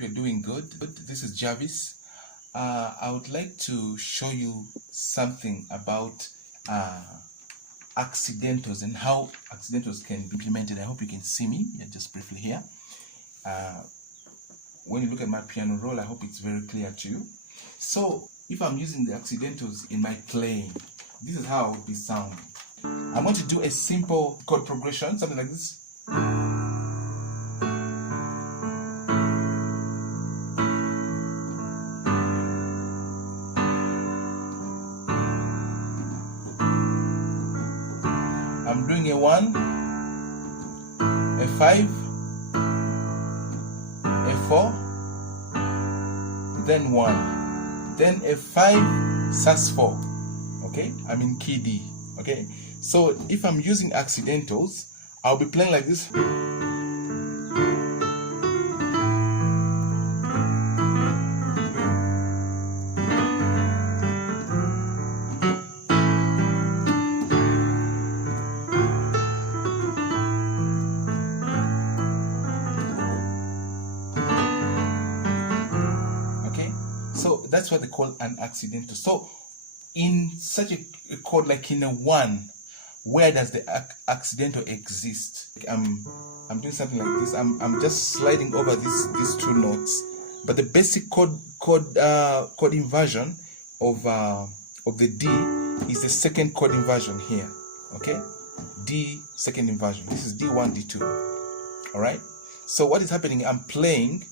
you're doing good. This is Jarvis. I would like to show you something about accidentals and how accidentals can be implemented. I hope you can see me just briefly here. When you look at my piano roll, I hope it's very clear to you. So if I'm using the accidentals in my playing, this is how I would be sounding. I want to do a simple chord progression, something like this. I'm doing a 1, a 5, a 4, then 1, then a 5 sus4. Okay, I'm in key D. Okay, so if I'm using accidentals, I'll be playing like this. So that's what they call an accidental. So in such a chord like in a 1, where does the accidental exist? I'm doing something like this. I'm just sliding over these two notes, but the basic chord inversion of the D is the second chord inversion here. Okay, D second inversion. This is D1, D2. All right. So what is happening? I'm playing.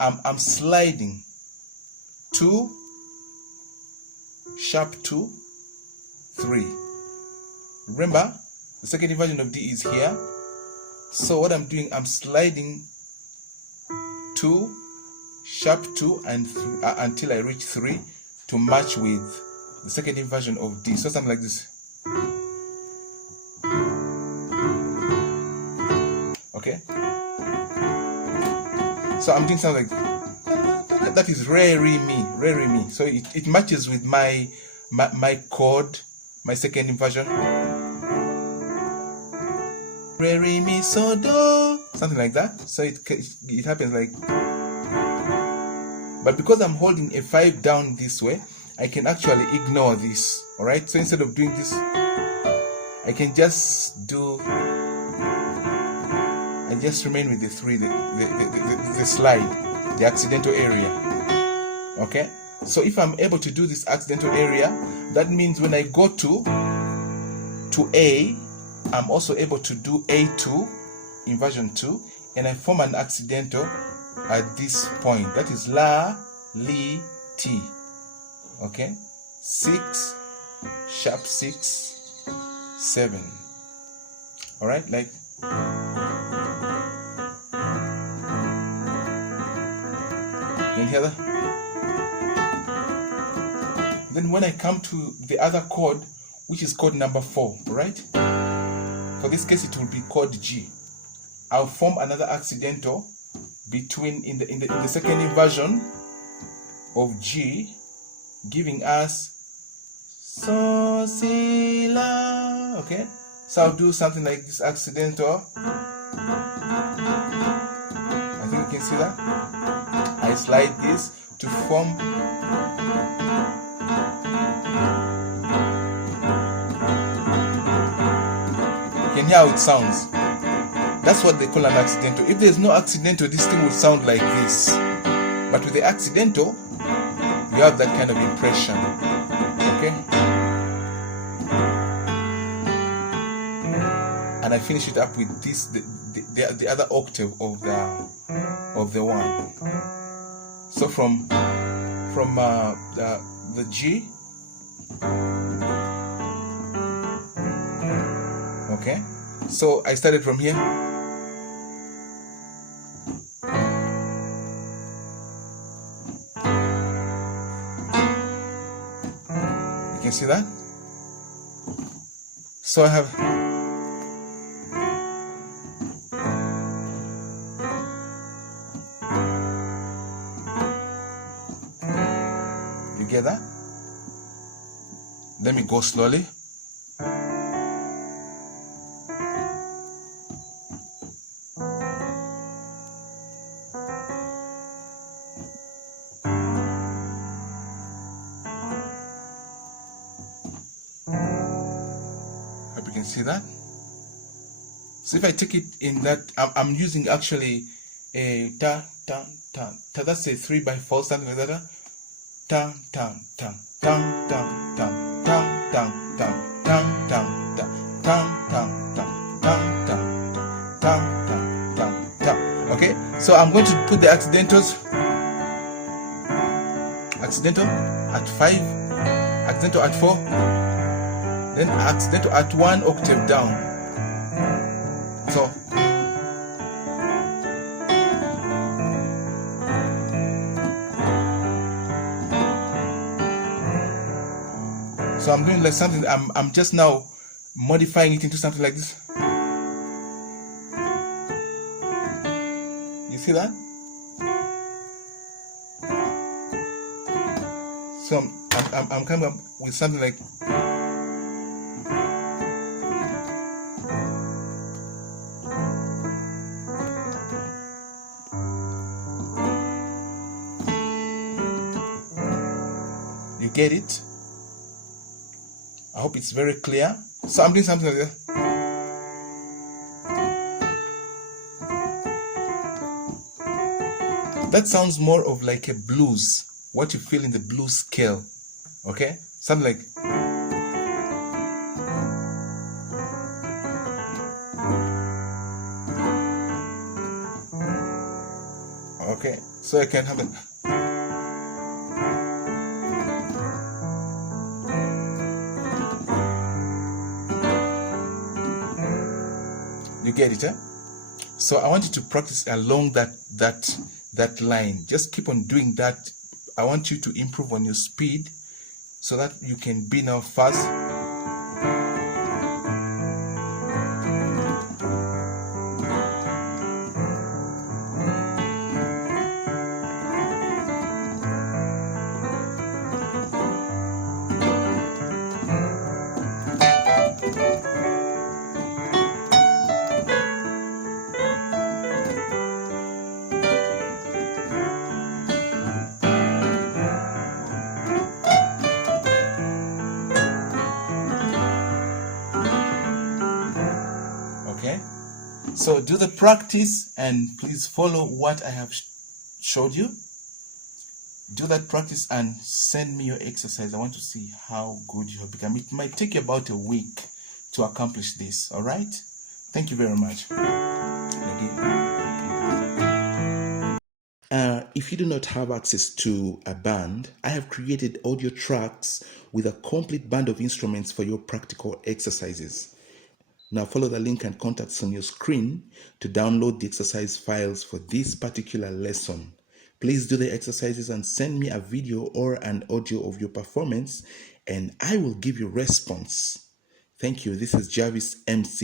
I'm sliding 2, sharp 2, 3. Remember, the second inversion of D is here. So what I'm doing, I'm sliding 2, sharp 2, and until I reach 3 to match with the second inversion of D. So something like this. Okay. So I'm doing something like that is re re mi. So it matches with my chord, my second inversion. Re re mi so do, something like that. So it happens like. But because I'm holding a 5 down this way, I can actually ignore this. All right. So instead of doing this, I can just do. I just remain with the 3, the slide, the accidental area. Okay, so if I'm able to do this accidental area, that means when I go to A, I'm also able to do A2, inversion 2, and I form an accidental at this point. That is La, Li, Ti. Okay, 6, sharp 6, 7. All right, like. You can hear that? Then when I come to the other chord, which is chord number 4, right? For this case, it will be chord G. I'll form another accidental between in the second inversion of G, giving us So, Si, La. Okay? So I'll do something like this accidental. I think you can see that. I slide this to form. You can hear how it sounds. That's what they call an accidental. If there's no accidental, this thing will sound like this. But with the accidental, you have that kind of impression. Okay? And I finish it up with this, the other octave of the 1. So from the G. Okay, so I started from here. You can see that. So I have. You get that? Let me go slowly. can see that. So if I take it in that, I'm using actually a ta ta ta ta. That's a 3/4, something like that. Ta ta ta ta ta ta ta ta ta ta ta ta ta ta ta ta ta ta. Okay, so I'm going to put the accidentals. Accidental at 5, accidental at 4, then accidental at 1 octave down. So I'm doing like something. I'm just now modifying it into something like this. You see that? So I'm coming up with something like. You get it? I hope it's very clear. So I'm doing something like that. That sounds more of like a blues, what you feel in the blues scale. Okay? Something like. Okay, so I can have it. You get it, eh? So I want you to practice along that line. Just keep on doing that. I want you to improve on your speed so that you can be now fast. Okay, so do the practice and please follow what I have showed you. Do that practice and send me your exercise. I want to see how good you have become. It might take you about a week to accomplish this. All right, thank you very much. If you do not have access to a band, I have created audio tracks with a complete band of instruments for your practical exercises. Now follow the link and contacts on your screen to download the exercise files for this particular lesson. Please do the exercises and send me a video or an audio of your performance and I will give you response. Thank you. This is Jarvis MC.